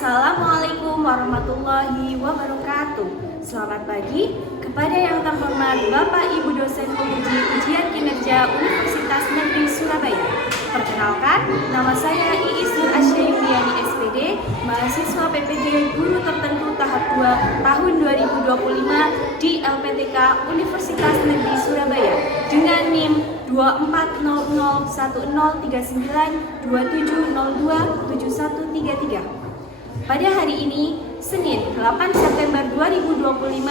Assalamualaikum warahmatullahi wabarakatuh. Selamat pagi kepada yang terhormat Bapak Ibu dosen penguji ujian kinerja Universitas Negeri Surabaya. Perkenalkan, nama saya Iis Nur Asyayuliani SPD, mahasiswa PPG Guru Tertentu tahap 2 tahun 2025 di LPTK Universitas Negeri Surabaya dengan NIM 2400103927027133. Pada hari ini, Senin 8 September 2025,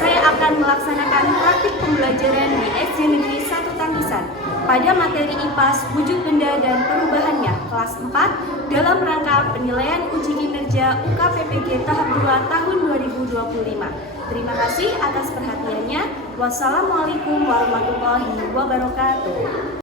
saya akan melaksanakan praktik pembelajaran di SD Negeri 1 Tangisan pada materi IPAS wujud benda dan perubahannya kelas 4 dalam rangka penilaian uji kinerja UKPPG tahap 2 tahun 2025. Terima kasih atas perhatiannya. Wassalamualaikum warahmatullahi wabarakatuh.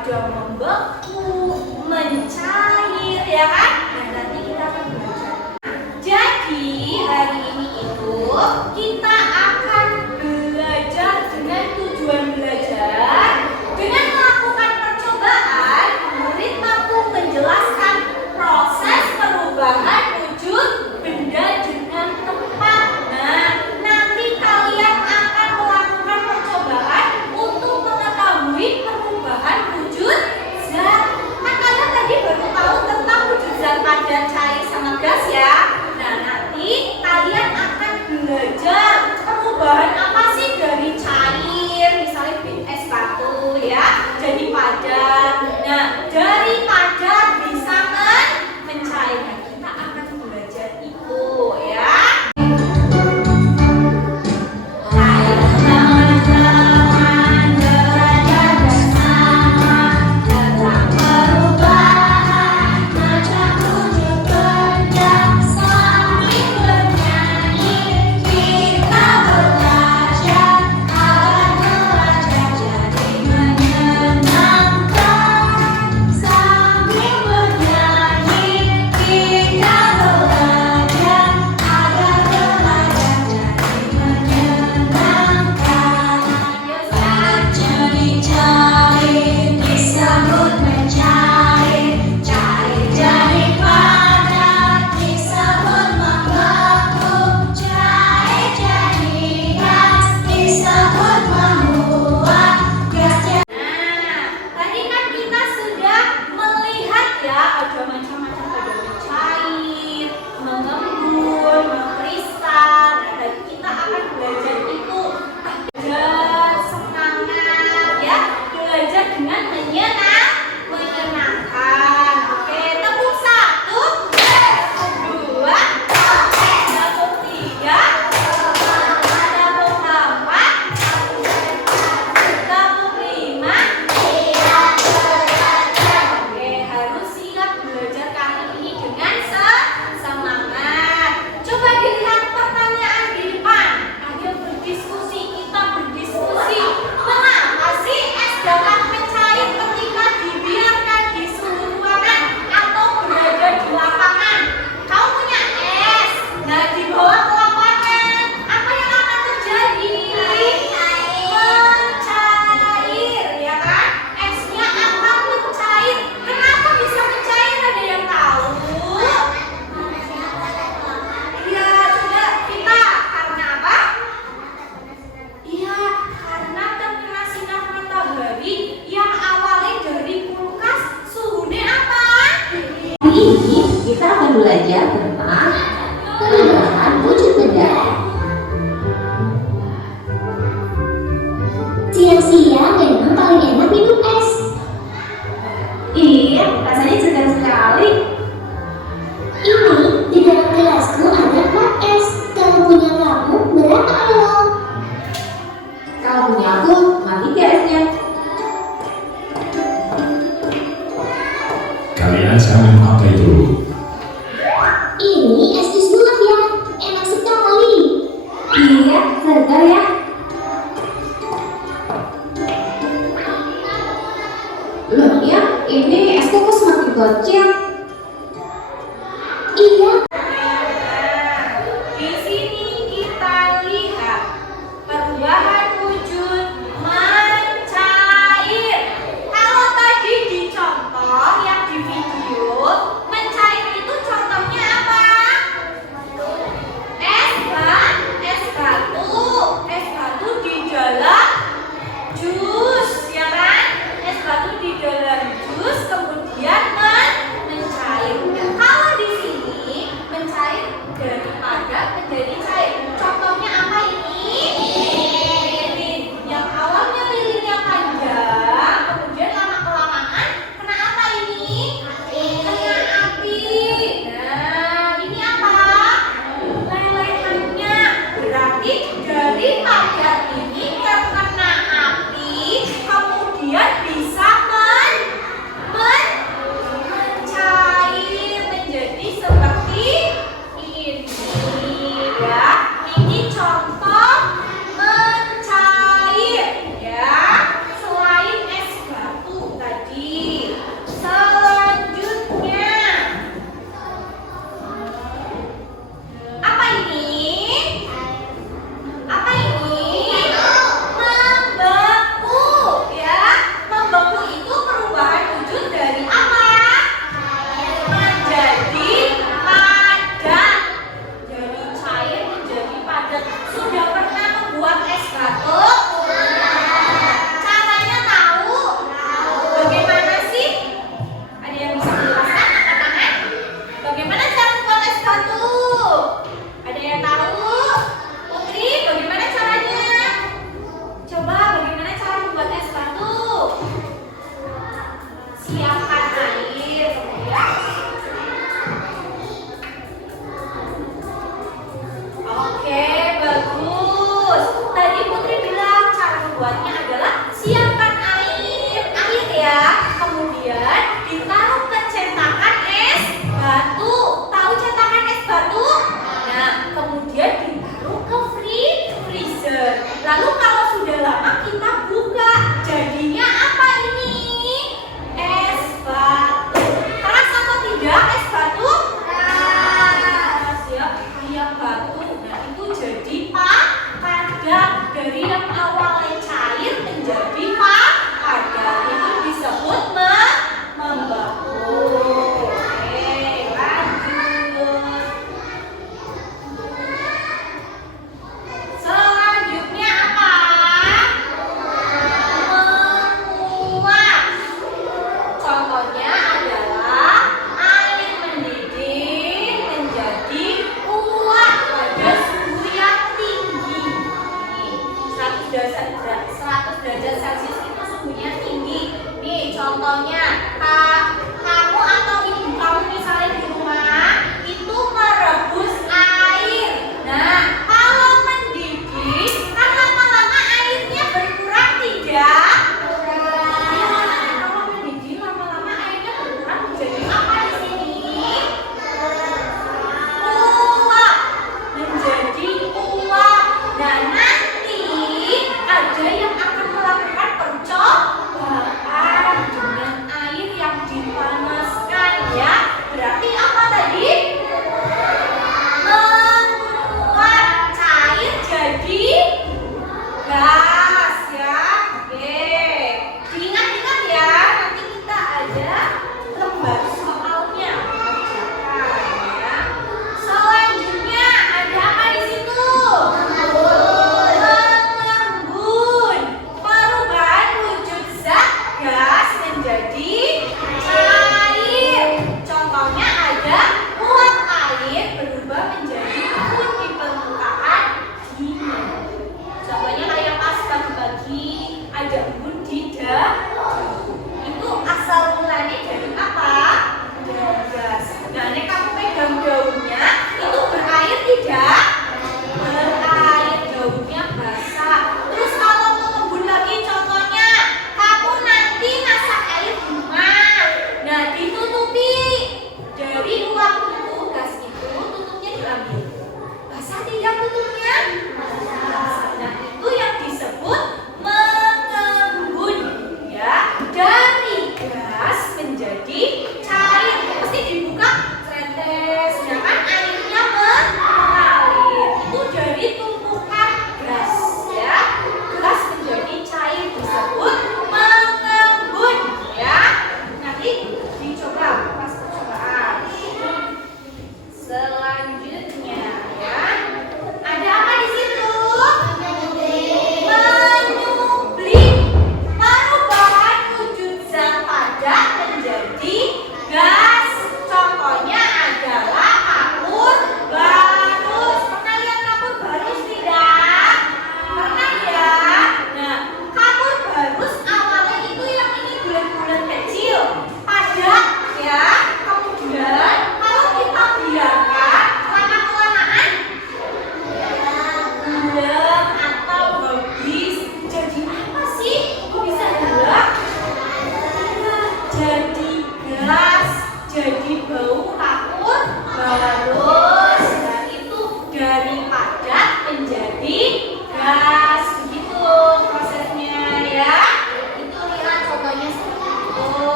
pada membeku, mencair, ya kan? Nah, nanti kita akan belajar. Jadi hari ini itu kita akan belajar dengan tujuan belajar. Dengan melakukan percobaan, murid mampu menjelaskan proses perubahan wujud benda dengan tepat. Nah, nanti kalian akan melakukan percobaan untuk mengetahui perubahan wujud zat. Kan kalian tadi baru tahu tentang wujud zat padat, cair, sama gas ya. Nah, nanti kalian akan belajar perubahan apa sih dari cair, misalnya S1 ya, jadi padat. Nah, dari padat bisa mencair. Nah, kita akan belajar itu ya. Kita akan belajar tentang perubahan wujud benda. Siang-siang memang paling enak minum es. Iya, rasanya segar sekali. Ini di dalam gelasku ada 4 es. Kalau punya kamu berapa lo? Kalau punya aku, mati ke esnya. Kalian sekarang minum apa itu? Ini es jus buah ya, enak sekali. Iya, segar ya. Loh ya, ini es kok semakin kecil. Iya. Di sini kita lihat perubahan wujud mencair. Kalau tadi di contoh yang di video, mencair itu contohnya apa? Es batu di dalam jus, ya kan? Es batu di dalam jus kemudian mencair.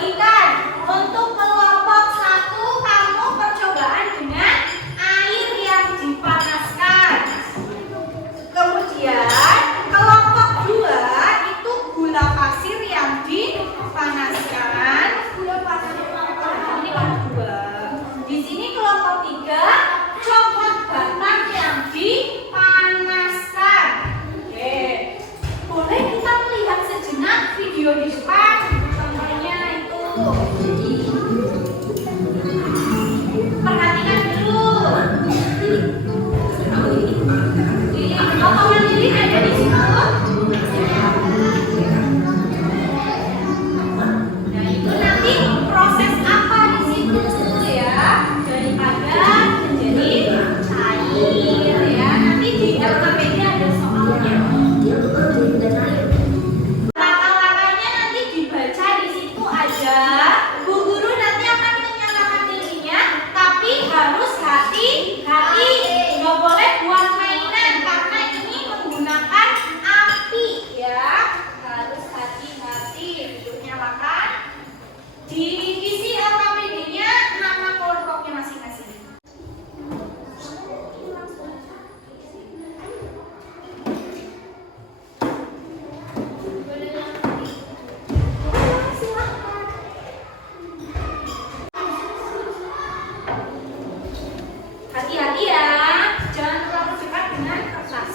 bagikan. Untuk kelompok 1 kamu percobaan dengan air yang dipanaskan. Kemudian kelompok 2 itu gula pasir yang dipanaskan. Ini kelompok 2. Di sini kelompok 3 coklat batang yang dipanaskan. Oke. Boleh kita melihat sejenak video di depan contohnya itu. Perhatikan dulu. Potongan lilin ada di situ. Nah, itu nanti proses apa di situ ya? Daripada menjadi cair ya. Nanti di LKPD ada soalnya. Langkah-langkahnya nanti dibaca di situ aja. Bu guru nanti akan menyalakan lilinnya, tapi harus hati-hati. Nggak boleh buat mainan karena ini menggunakan api ya. Harus hati-hati untuk nyalakan. Diisi LKPD-nya nama kelompoknya masing-masing. Hati-hati ya, jangan terlalu cepat dengan kertas.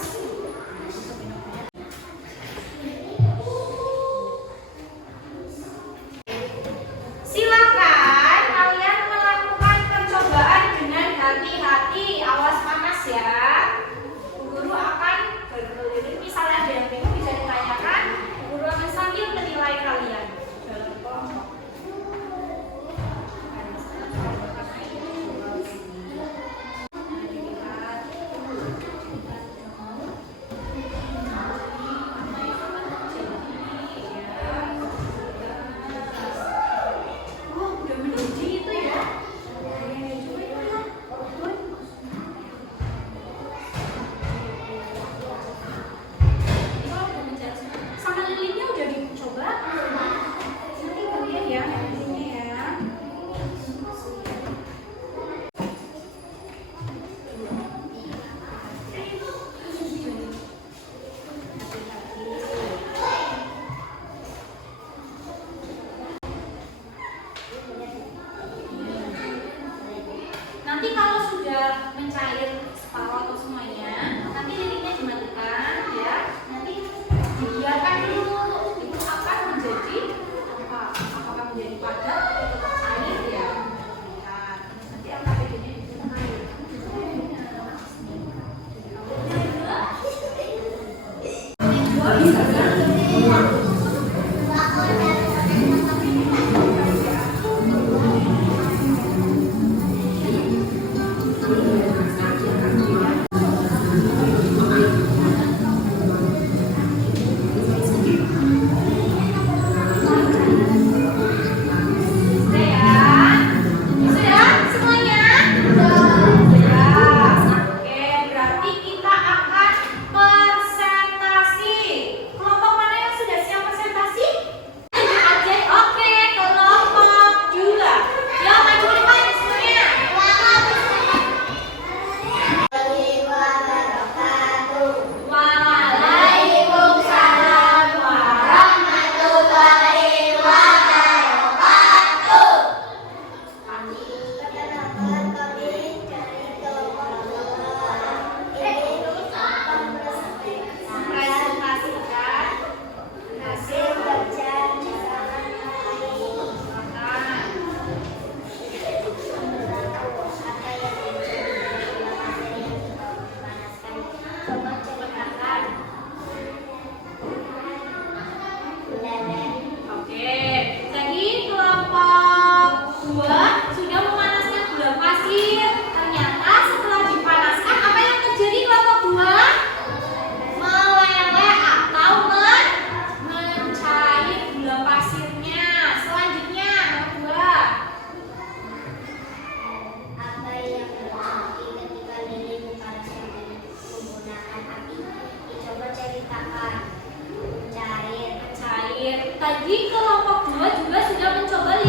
Silakan kalian melakukan percobaan dengan hati-hati, awas panas ya. Bu guru akan berkeliling, misalnya ada yang bingung bisa ditanyakan, Bu guru akan sambil menilai kalian dalam kelompok. Oh, udah mendidih itu ya. Sama lilinnya udah dicoba. Nanti kalian ya lilinnya ya. Nanti kalau sudah mencair separuh atau semuanya, nanti lilinnya dimatikan ya. Nanti dibiarkan dulu. Itu akan menjadi apa? Apakah menjadi padat atau tetap cair ya? Lihat. Nanti LKPD-nya bisa cair. Bisa kan? Sudah semuanya? Sudah. Oke, berarti kita akan presentasi. Kelompok mana yang sudah siap presentasi? Aja. Oke, kelompok 2. Ya, maju ke depan semuanya. Waalaikumsalam warahmatullahi wabarakatuh. Presentasikan hasil kerja di Oke, tadi kelompok 2 sudah memanaskan gula pasir. Ternyata setelah dipanaskan apa yang terjadi kelompok 2? Meleleh atau mencair gula pasirnya. Selanjutnya kelompok 2. Apa yang terjadi ketika lilin dipanaskan menggunakan api? Dicoba ceritakan. Cair. Tadi kelompok 2 juga sudah mencoba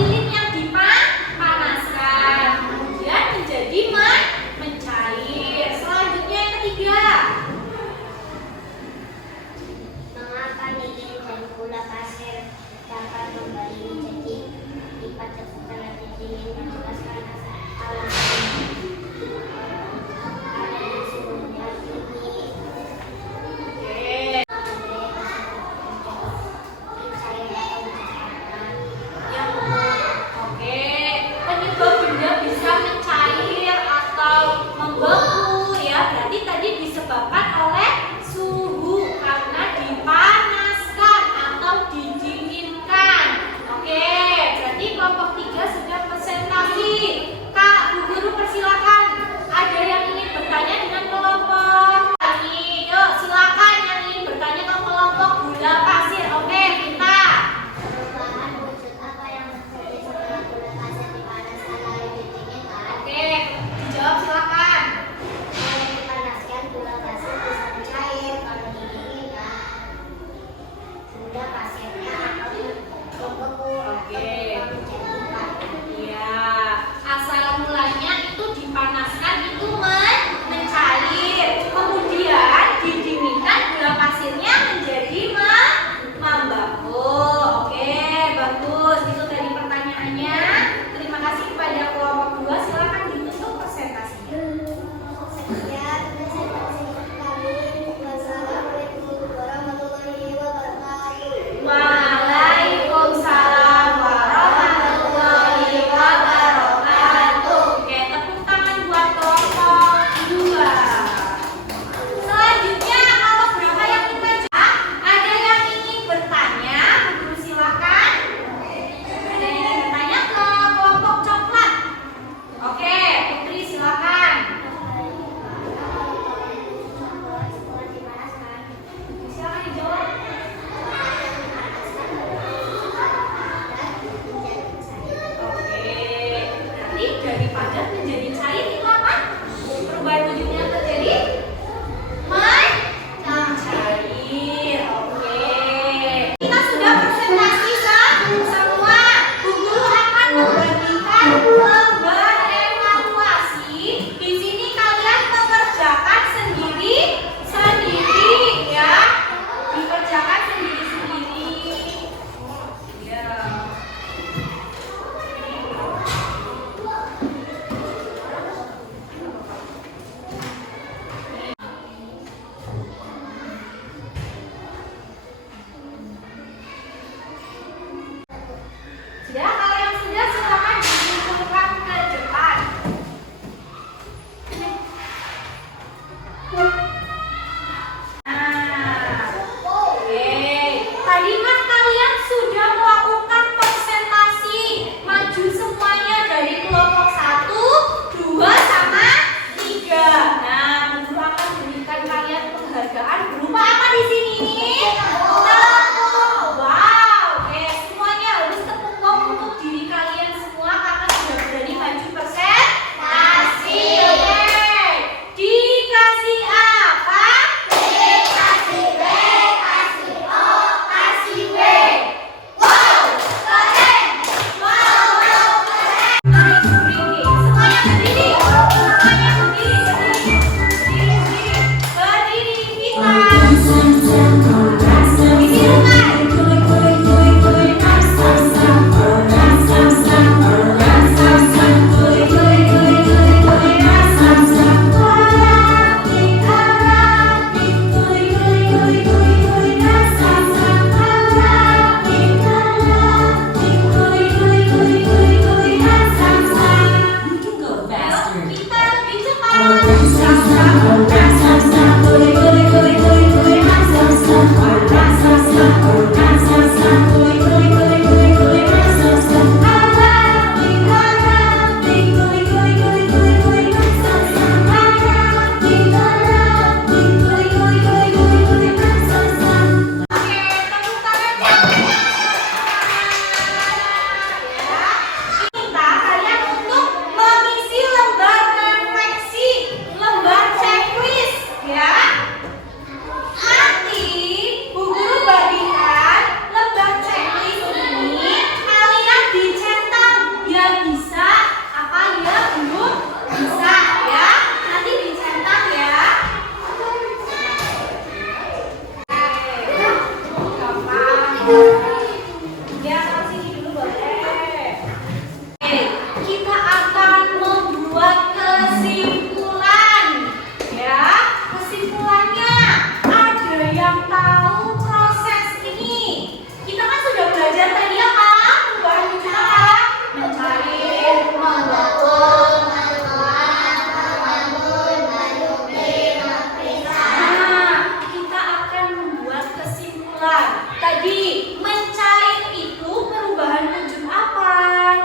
Jadi, mencair itu perubahan wujud apa?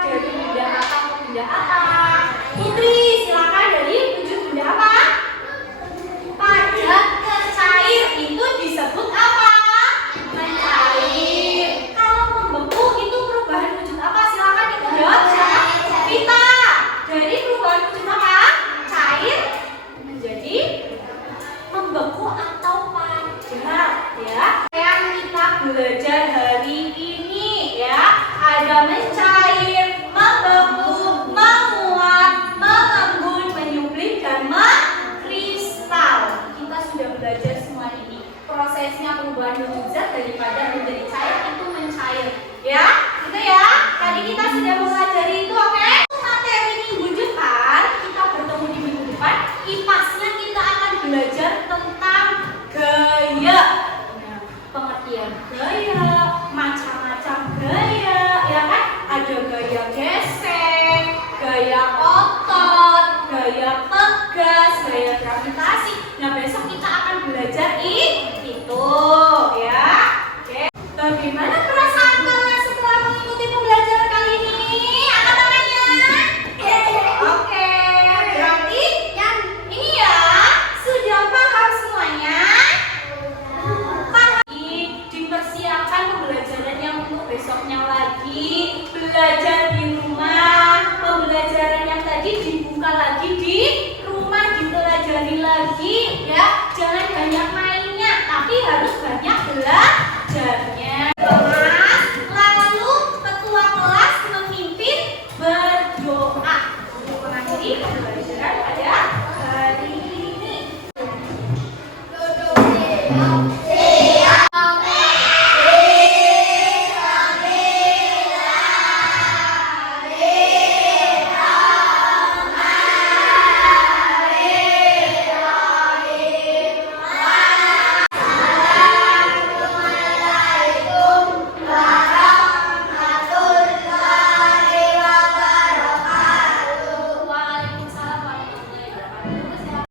Dari benda apa ke benda apa? Putri, silakan dari wujud benda apa? Padat ke cair itu disebut apa? Mencair. Kalau membeku itu perubahan wujud apa? Silakan ibu jawab. Silakan. Vita, dari perubahan wujud apa? Cair menjadi membeku atau padat, ya. Yang kita belajar hari ini, ya, ada mencair, membeku, menguap, mengembun, menyublim, dan mengkristal. Kita sudah belajar semua ini. Prosesnya perubahan wujud zat dari padat menjadi